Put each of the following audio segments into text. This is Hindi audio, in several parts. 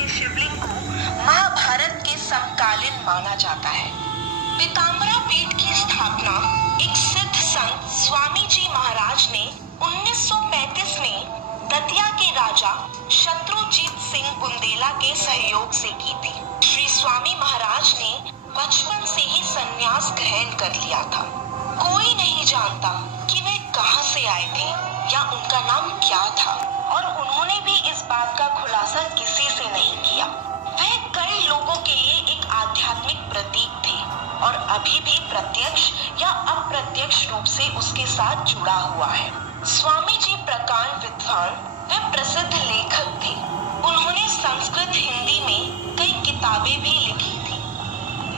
के शिवलिंग को महाभारत के समकालीन माना जाता है। पीताम्बरा पीठ की स्थापना एक सिद्ध संत स्वामी जी महाराज ने 1935 में दतिया के राजा शत्रुजीत सिंह बुंदेला के सहयोग से की थी। श्री स्वामी महाराज ने बचपन से ही संन्यास ग्रहण कर लिया था। कोई नहीं जानता कि वे कहां से आए थे या उनका नाम क्या था, और उन्होंने भी इस बात का खुलासा किसी से नहीं किया। वे कई लोगों के लिए एक आध्यात्मिक प्रतीक थे और अभी भी प्रत्यक्ष या अप्रत्यक्ष रूप से उसके साथ जुड़ा हुआ है। स्वामी जी प्रकांड विद्वान वे प्रसिद्ध लेखक थे। उन्होंने संस्कृत हिंदी में कई किताबें भी लिखी थी।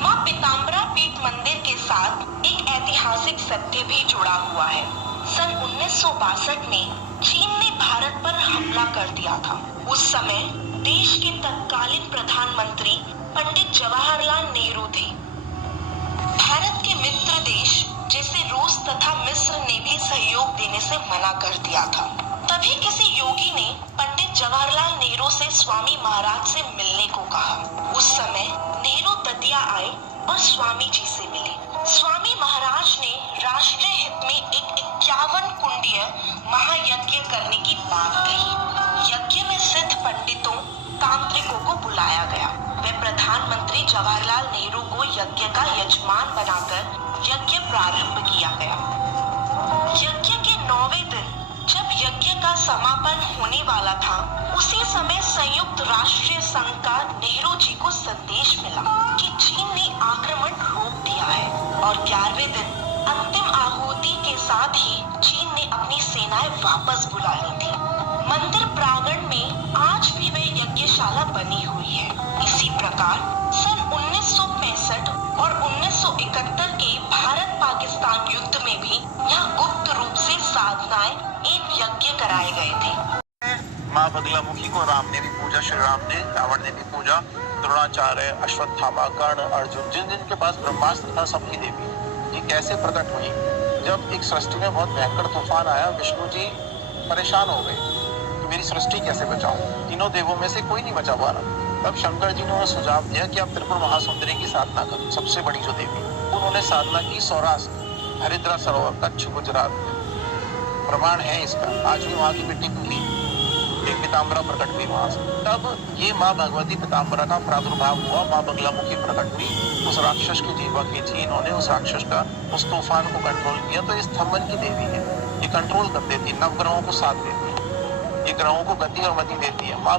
मां पीताम्बरा पीठ मंदिर के साथ एक ऐतिहासिक सत्य भी जुड़ा हुआ है। सन 1962 में चीन ने भारत पर हमला कर दिया था। उस समय देश के तत्कालीन प्रधानमंत्री पंडित जवाहरलाल नेहरू थे। भारत के मित्र देश जैसे रूस तथा मिस्र ने भी सहयोग देने से मना कर दिया था। तभी किसी योगी ने पंडित जवाहरलाल नेहरू से स्वामी महाराज से मिलने को कहा। उस समय नेहरू दतिया आए और स्वामी जी से मिले। स्वामी महाराज ने राष्ट्रीय हित में एक 51 कुंडीय महायज्ञ करने की बात कही। यज्ञ में सिद्ध पंडितों तांत्रिकों को बुलाया गया। वे प्रधानमंत्री जवाहरलाल नेहरू को यज्ञ का यजमान बनाकर यज्ञ प्रारंभ किया गया। यज्ञ के 9वें दिन जब यज्ञ का समापन होने वाला था, उसी समय संयुक्त राष्ट्रीय संघ का नेहरू जी को संदेश मिला कि चीन ने आक्रमण रोक दिया है, और 11वें दिन अंतिम आहुति के साथ ही चीन ने अपनी सेनाएं वापस बुला ली थी। मंदिर प्रांगण में आज भी वह यज्ञशाला बनी हुई है। इसी प्रकार सन 1965 और 1971 के भारत पाकिस्तान युद्ध में भी यहाँ गुप्त रूप से साधनाएं एवं यज्ञ कराए गए थे। माँ बगलामुखी को राम ने भी पूजा, श्री राम ने, रावण ने भी पूजा, द्रोणाचार्य, अश्वत्थामा, कर्ण, अर्जुन, जिन जिनके पास ब्रह्मास्त्र था, सबकी देवी। ये कैसे प्रकट हुई? जब एक सृष्टि में बहुत भयंकर तूफान आया, विष्णु जी परेशान हो गए कि मेरी सृष्टि कैसे बचाऊं? तीनों देवों में से कोई नहीं बचा पा रहा। तब शंकर जी ने उन्हें सुझाव दिया कि आप त्रिपुर महासुंदरी की साधना करो, सबसे बड़ी जो देवी। उन्होंने साधना की। सौराष्ट्र, हरिद्रा सरोवर, कच्छ, गुजरात प्रमाण है इसका। आज भी वहाँ की मिट्टी पीली, एक पीताम्बरा प्रकट हुई वहां से। तब ये माँ भगवती पीताम्बरा का प्रादुर्भाव हुआ। माँ बगलामुखी प्रकट हुई उस राक्षस की जीवा के जी। इन्होंने उस राक्षस का, उस तूफान को कंट्रोल किया। तो इस थम्बन की देवी है, ये कंट्रोल कर देती है, नवग्रहों को साथ देती है, ये ग्रहों को गति और मति देती है। माँ